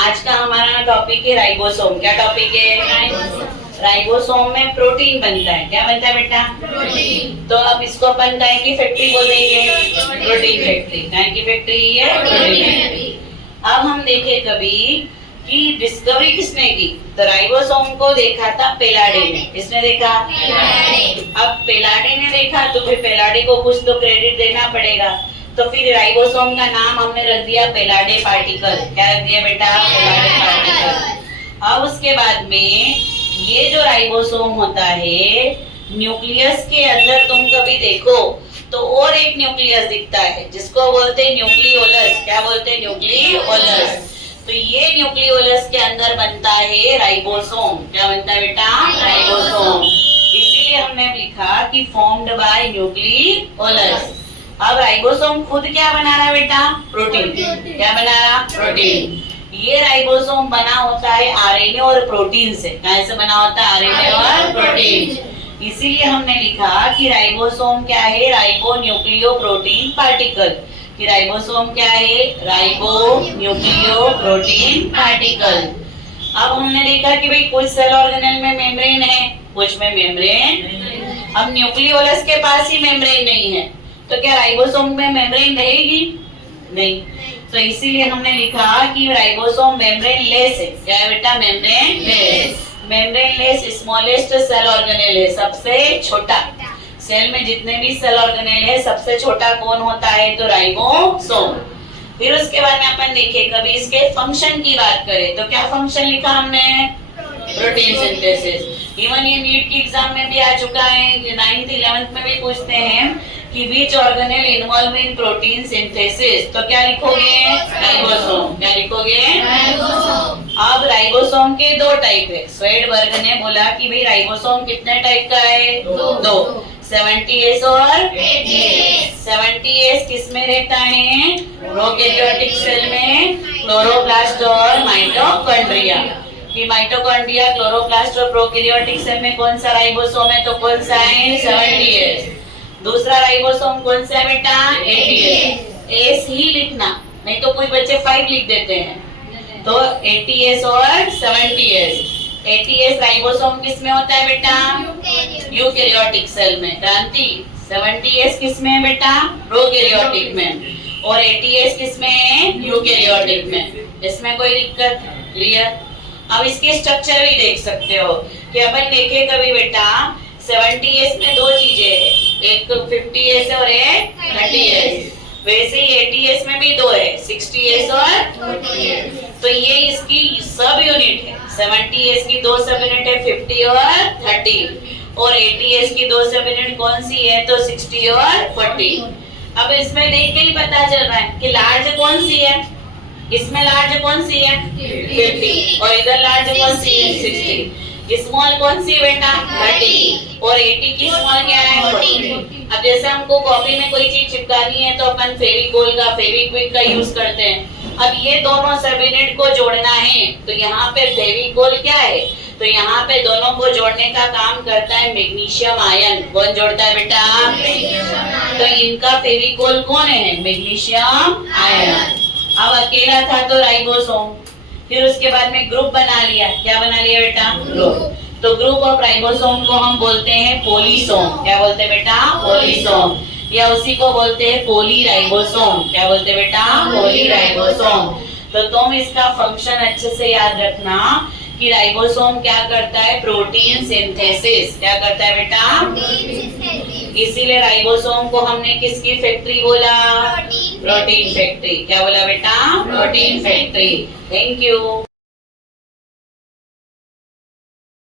आज का हमारा टॉपिक है राइबोसोम। क्या टॉपिक है? राइबोसोम में प्रोटीन बनता है। क्या बनता है बेटा? प्रोटीन। तो अब इसको अपन काय की फैक्ट्री बोल देंगे? Protein factory. काय की फैक्ट्री है? Protein factory. अब हम देखे कभी कि डिस्कवरी किसने की? तो राइबोसोम को देखा था पेलाडे ने। किसने देखा? अब पेलाडे ने देखा तो फिर पेलाडे को कुछ तो क्रेडिट देना पड़ेगा। तो फिर राइबोसोम का नाम हमने रख दिया पेलाडे पार्टिकल। क्या रख दिया बेटा? पेलाडे पार्टिकल। अब उसके बाद में ये जो राइबोसोम होता है, न्यूक्लियस के अंदर तुम कभी देखो तो और एक न्यूक्लियस दिखता है जिसको बोलते हैं न्यूक्लियोलस। क्या बोलते हैं? न्यूक्लियोलस। तो ये न्यूक्लियोलस के अंदर बनता है राइबोसोम। क्या बनता है बेटा? राइबोसोम। इसीलिए हमने लिखा कि फॉर्म्ड बाय न्यूक्लियोलस। अब राइबोसोम खुद क्या बना रहा है बेटा? प्रोटीन। क्या बना रहा? प्रोटीन। ये राइबोसोम बना होता है आरएनए और प्रोटीन से। कैसे बना होता है? आरएनए और प्रोटीन। इसीलिए हमने लिखा कि राइबोसोम क्या है? Ribo nucleo protein particle. कि राइबोसोम क्या है? Ribo nucleo protein particle. अब हमने देखा कि भाई कुछ सेल ऑर्गेनेल में मेम्ब्रेन है, कुछ में मेम्ब्रेन। अब न्यूक्लियोलस के पास ही मेम्ब्रेन नहीं है तो क्या राइबोसोम में मेम्ब्रेन रहेगी? नहीं। तो इसीलिए हमने लिखा कि राइबोसोम मेम्ब्रेन लेस है। क्या है बेटा? Membraneless. Membraneless smallest cell organelle है, सबसे छोटा। सेल में जितने भी सेल ऑर्गेनेल है सबसे छोटा कौन होता है? तो राइबोसोम। फिर उसके बाद में अपन देखे कभी इसके फंक्शन की बात करें तो क्या फंक्शन लिखा हमने? Protein synthesis. इवन ये नीट की एग्जाम में भी आ चुका है, 9th 11th में भी पूछते हैं कि विच organelle involve in protein synthesis. तो क्या लिखोगे? राइबोसोम। क्या लिखोगे? राइबोसोम। अब राइबोसोम के दो टाइप है। स्वेडबर्ग ने बोला कि भाई राइबोसोम कितने टाइप का है? दो। 70S और 80S। 70S किस में रहता है? प्रोकैरियोटिक सेल में, क्लोरोप्लास्ट और माइटोकॉन्ड्रिया। कि माइटोकॉन्ड्रिया, क्लोरोप्लास्ट और प्रोकैरियोटिक सेल में कौन सा राइबोसोम है? तो कौन सा है? 70S। दूसरा राइबोसोम कौन सा है बेटा? 80S। एस ही लिखना, नहीं तो कुछ बच्चे 5 लिख देते हैं। तो 80S और 70S। 80S राइबोसोम किस में होता है बेटा? यूकैरियोटिक सेल में। क्रांति 70S किस में है बेटा? प्रोकैरियोटिक में। और 80S किस में है? यूकैरियोटिक में। इसमें कोई दिक्कत? क्लियर? अब इसके स्ट्रक्चर भी देख सकते हो कि अपन देखे कभी बेटा 70S में दो चीजें है, एक 50S और एक 30S। वैसे ही 80S में भी दो है, 60S और 40S। तो ये इसकी सब यूनिट है। 70S की दो सब यूनिट है, 50 और 30। और 80S की दो सब यूनिट कौन सी है? तो 60 और 40। अब इसमें देख के ही पता चल रहा है कि लार्ज कौन सी है। इसमें लार्ज कौन सी है? 50। और इधर लार्ज कौन सी है? 60। स्मॉल कौन सी है बेटा? 30। और 80 की स्मॉल क्या है? 40। अब जैसे हमको कॉपी में कोई चीज चिपकानी है तो अपन फेविकोल का, फेविक्विक का यूज करते हैं। अब ये दोनों सब यूनिट को जोड़ना है तो यहाँ पे फेविकोल क्या है? तो यहाँ पे दोनों को जोड़ने का काम करता है मैग्नीशियम आयन। कौन जोड़ता है बेटा? तो इनका फेविकोल कौन है? Magnesium ion. अब अकेला था तो राइबोसोम। फिर उसके बाद में ग्रुप बना लिया। क्या बना लिया बेटा? ग्रुप। तो ग्रुप ऑफ राइबोसोम को हम बोलते हैं पोलीसोम। क्या बोलते हैं बेटा? पोलीसोम। या उसी को बोलते हैं पोली राइबोसोम। क्या बोलते हैं बेटा? पोली राइबोसोम। तो तुम इसका फंक्शन अच्छे से याद रखना कि राइबोसोम क्या करता है? Protein synthesis. क्या करता है बेटा? इसीलिए राइबोसोम को हमने किसकी फैक्ट्री बोला? Protein factory. क्या बोला बेटा? Protein factory. Thank you.